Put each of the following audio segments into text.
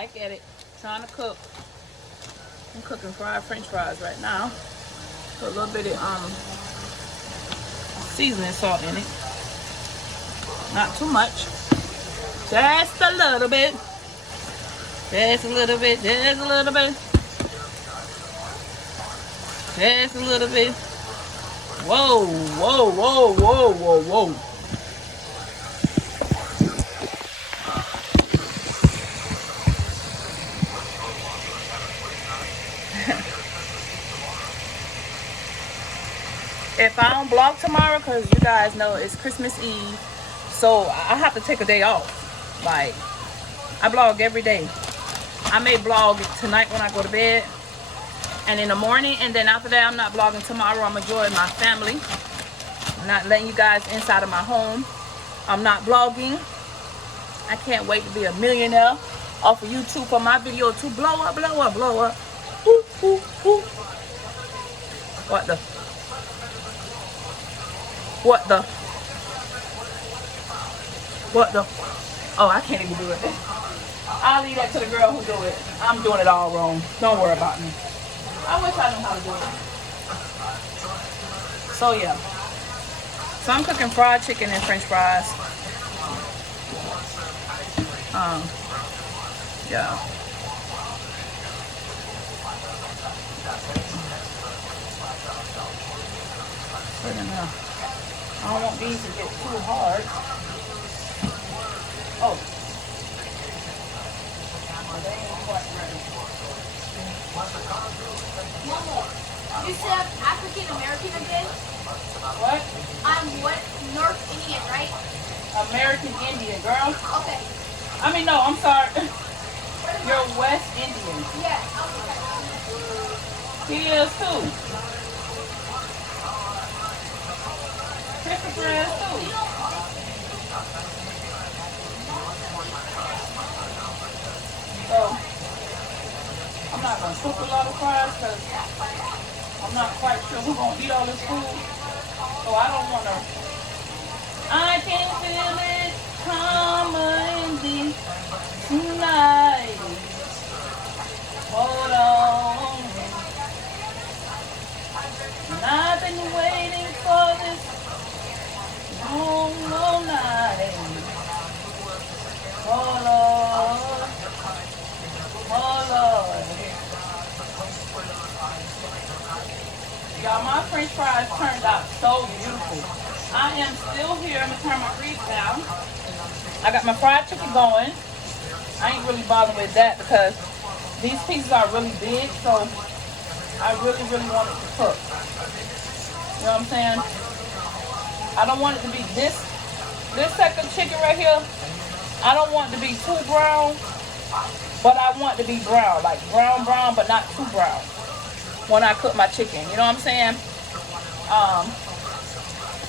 back at it, trying to cook. I'm cooking fried French fries right now. Put a little bit of seasoning salt in it. Not too much. Just a little bit. Just a little bit. Just a little bit. Just a little bit. Whoa, whoa, whoa, whoa, whoa, whoa. If I don't vlog tomorrow, because you guys know it's Christmas Eve, so I have to take a day off. Like, I vlog every day. I may vlog tonight when I go to bed, and in the morning, and then after that, I'm not vlogging tomorrow. I'm enjoying my family. I'm not letting you guys inside of my home. I'm not vlogging. I can't wait to be a millionaire off of YouTube for my video to blow up, blow up, blow up. Woo, woo, woo. What the? What the? What the? Oh, I can't even do it. I'll leave that to the girl who do it. I'm doing it all wrong. Don't worry about me. I wish I knew how to do it. So yeah. So I'm cooking fried chicken and French fries. Yeah. Put in there. I don't want these to get too hard. Oh. They ain't quite ready. Mama, you said I'm African American again? What? I'm what? North Indian, right? American Indian, girl. Okay. I mean, no, I'm sorry. You're West Indian. Yeah, okay. He is too. Christopher is too. So, I'm not going to cook a lot of fries because I'm not quite sure who's going to eat all this food. So I don't want to. I can feel it coming tonight. Hold on. And I've been waiting for this long, long night. Oh Lord. Oh Lord. Y'all, my French fries turned out so beautiful. I am still here. I'm going to turn my grease down. I got my fried chicken going. I ain't really bothered with that because these pieces are really big, so I really, really want it to cook. You know what I'm saying? I don't want it to be this second chicken right here. I don't want it to be too brown, but I want it to be brown, like brown, but not too brown when I cook my chicken. You know what I'm saying?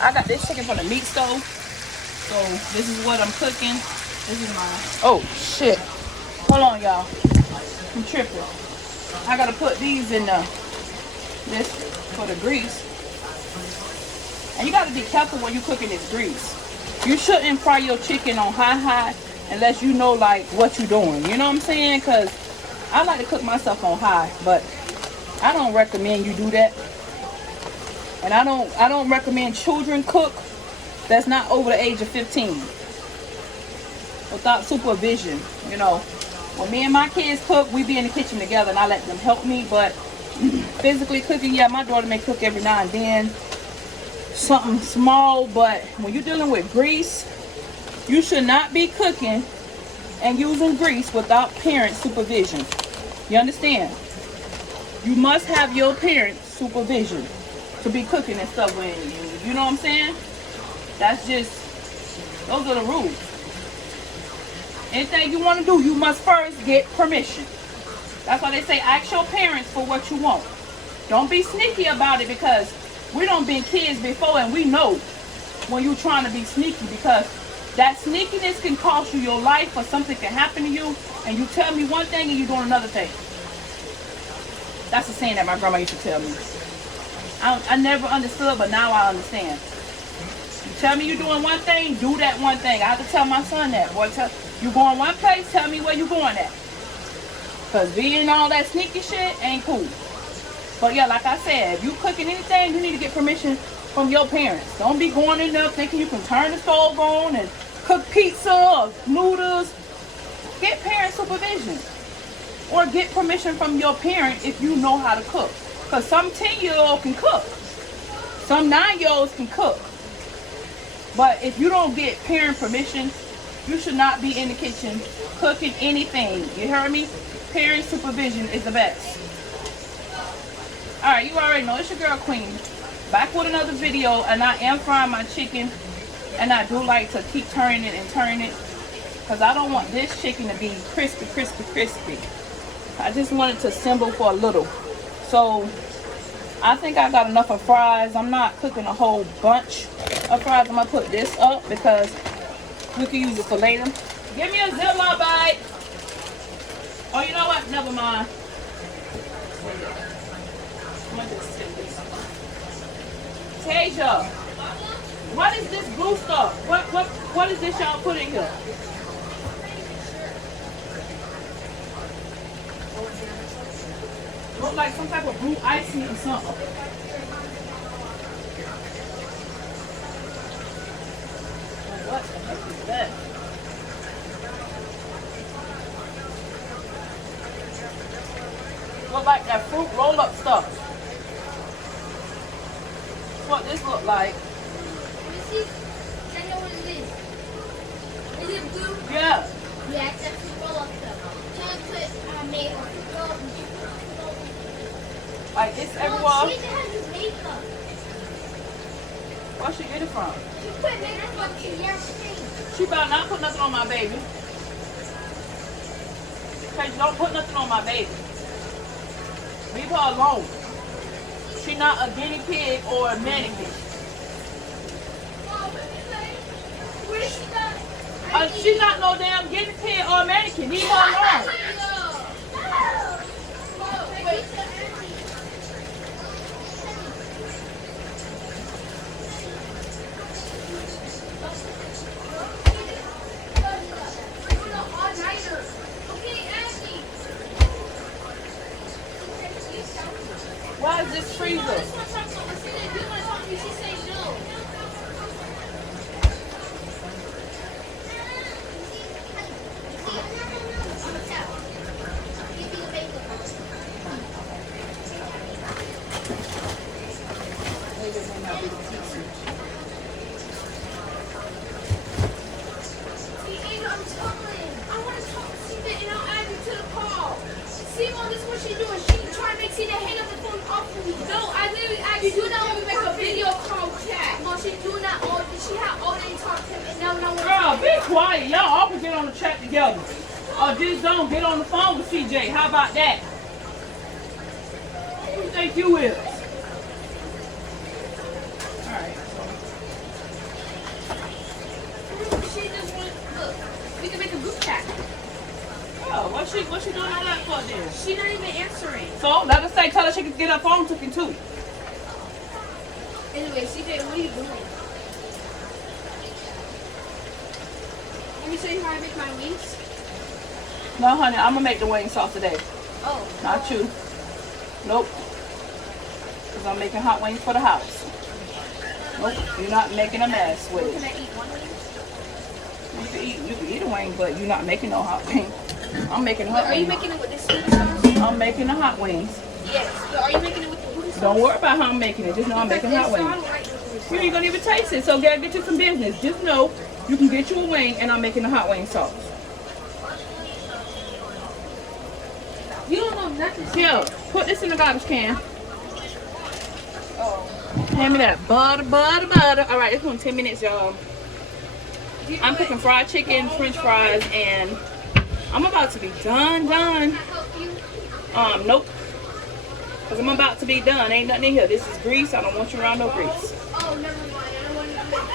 I got this chicken from the meat stove. So this is what I'm cooking. This is my, oh shit. Hold on, y'all. I'm tripping. I gotta put these in this for the grease. And you gotta be careful when you're cooking this grease. You shouldn't fry your chicken on high unless you know like what you're doing. You know what I'm saying? Cause I like to cook myself on high, but I don't recommend you do that. And I don't recommend children cook that's not over the age of 15 without supervision. You know, when me and my kids cook, we be in the kitchen together and I let them help me. But physically cooking, yeah, my daughter may cook every now and then, something small. But when you're dealing with grease, you should not be cooking and using grease without parent supervision. You understand? You must have your parents' supervision to be cooking and stuff when you know what I'm saying? That's just, those are the rules. Anything you want to do, you must first get permission. That's why they say ask your parents for what you want. Don't be sneaky about it because we done been kids before and we know when you're trying to be sneaky because that sneakiness can cost you your life or something can happen to you and you tell me one thing and you're doing another thing. That's a saying that my grandma used to tell me. I never understood, but now I understand. You tell me you're doing one thing, do that one thing. I have to tell my son that. Boy, you going one place, tell me where you going at. Because being all that sneaky shit ain't cool. But yeah, like I said, if you cooking anything, you need to get permission from your parents. Don't be going in there thinking you can turn the stove on and cook pizza or noodles. Get parent supervision. Or get permission from your parent if you know how to cook. Because some 10-year-olds can cook. Some 9-year-olds can cook. But if you don't get parent permission, you should not be in the kitchen cooking anything. You heard me? Parent supervision is the best. Alright, you already know. It's your girl Queen. Back with another video. And I am frying my chicken. And I do like to keep turning it and turning it. Because I don't want this chicken to be crispy, crispy, crispy. I just want it to simmer for a little. So, I think I got enough of fries. I'm not cooking a whole bunch of fries. I'm going to put this up because we can use it for later. Give me a Ziploc bite. Oh, you know what? Never mind. I'm going to just take this. Tasia, what is this blue stuff? What is this y'all put in here? Look like some type of blue icing or something. What the heck is that? Look like that fruit roll-up stuff. That's what this look like. Let me see. I know what it is. Is it blue? Yeah. Yeah, it's that fruit roll-up stuff. Chocolate mayo. Like it's everywhere. Oh, she has makeup. Where she get it from? She put makeup on your face. She better not put nothing on my baby. Okay, don't put nothing on my baby. Leave her alone. She not a guinea pig or a mannequin. Where is she not? She's not no damn guinea pig or a mannequin. Leave her alone. Why is this freezer? Girl, be quiet. Y'all all can get on the chat together. Or just don't get on the phone with CJ. How about that? Who you think you is? Alright. She just went, look, we can make a group chat. Oh, what's she doing all that for then? She's not even answering. So, let her say, tell her she can get her phone taken too. Anyway, CJ, what are you doing? Let me show you how I make my wings. No, honey, I'm going to make the wing sauce today. Oh. Not you. Nope. Because I'm making hot wings for the house. Nope, you're not making a mess with Can it. I eat one wing? You can eat a wing, but you're not making no hot wing. I'm making hot Are you wings. making it with this sweet sauce? I'm making the hot wings. Yes. But are you making it with the blue sauce? Don't worry about how I'm making it. Just know I'm making hot wings. You ain't gonna even taste it, so get you some business. Just know you can get you a wing, and I'm making the hot wing sauce. You don't know nothing. Yo, put this in the garbage can. Oh. Hand me that butter. All right, it's on 10 minutes, y'all. I'm cooking fried chicken, French fries, and I'm about to be done. Can I help you? Nope. Because I'm about to be done. Ain't nothing in here. This is grease. I don't want you around no grease. Oh, never mind. I don't want to do that.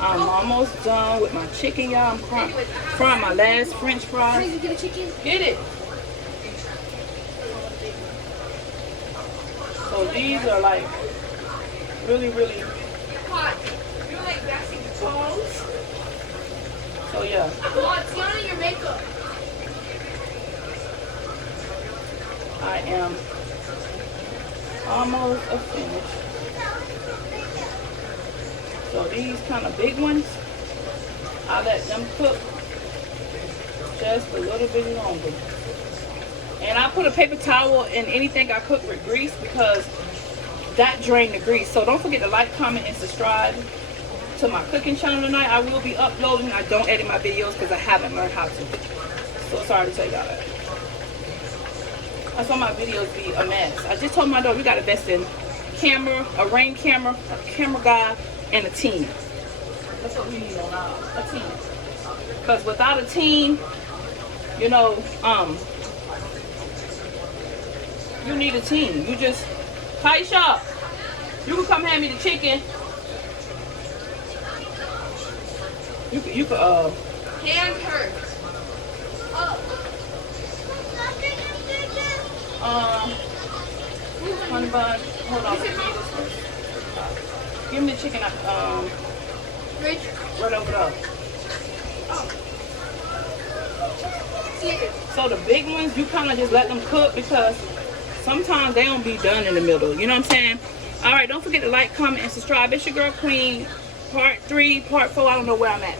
I'm almost done with my chicken, y'all. I'm frying my last French fries. Can you get a chicken? Get it. So these are like really, really Hot. You're like gassing clothes. So yeah. Well, Tiana, your makeup. I am almost finished. So these kind of big ones, I let them cook just a little bit longer. And I put a paper towel in anything I cook with grease because that drains the grease. So don't forget to like, comment, and subscribe to my cooking channel tonight. I will be uploading. I don't edit my videos because I haven't learned how to. So sorry to tell y'all that. That's why my videos be a mess. I just told my daughter we got to invest in camera, a Ring camera, a camera guy, and a team. That's what we need on a team. Because without a team, you know, you need a team. You just, Taisha, you can come hand me the chicken. You could, Hand hurts. honey bun, hold on. Give me the chicken, Rich. right over there. Oh. So the big ones, you kind of just let them cook because sometimes they don't be done in the middle. You know what I'm saying? All right, don't forget to like, comment, and subscribe. It's your girl Queen, part 3, part 4. I don't know where I'm at.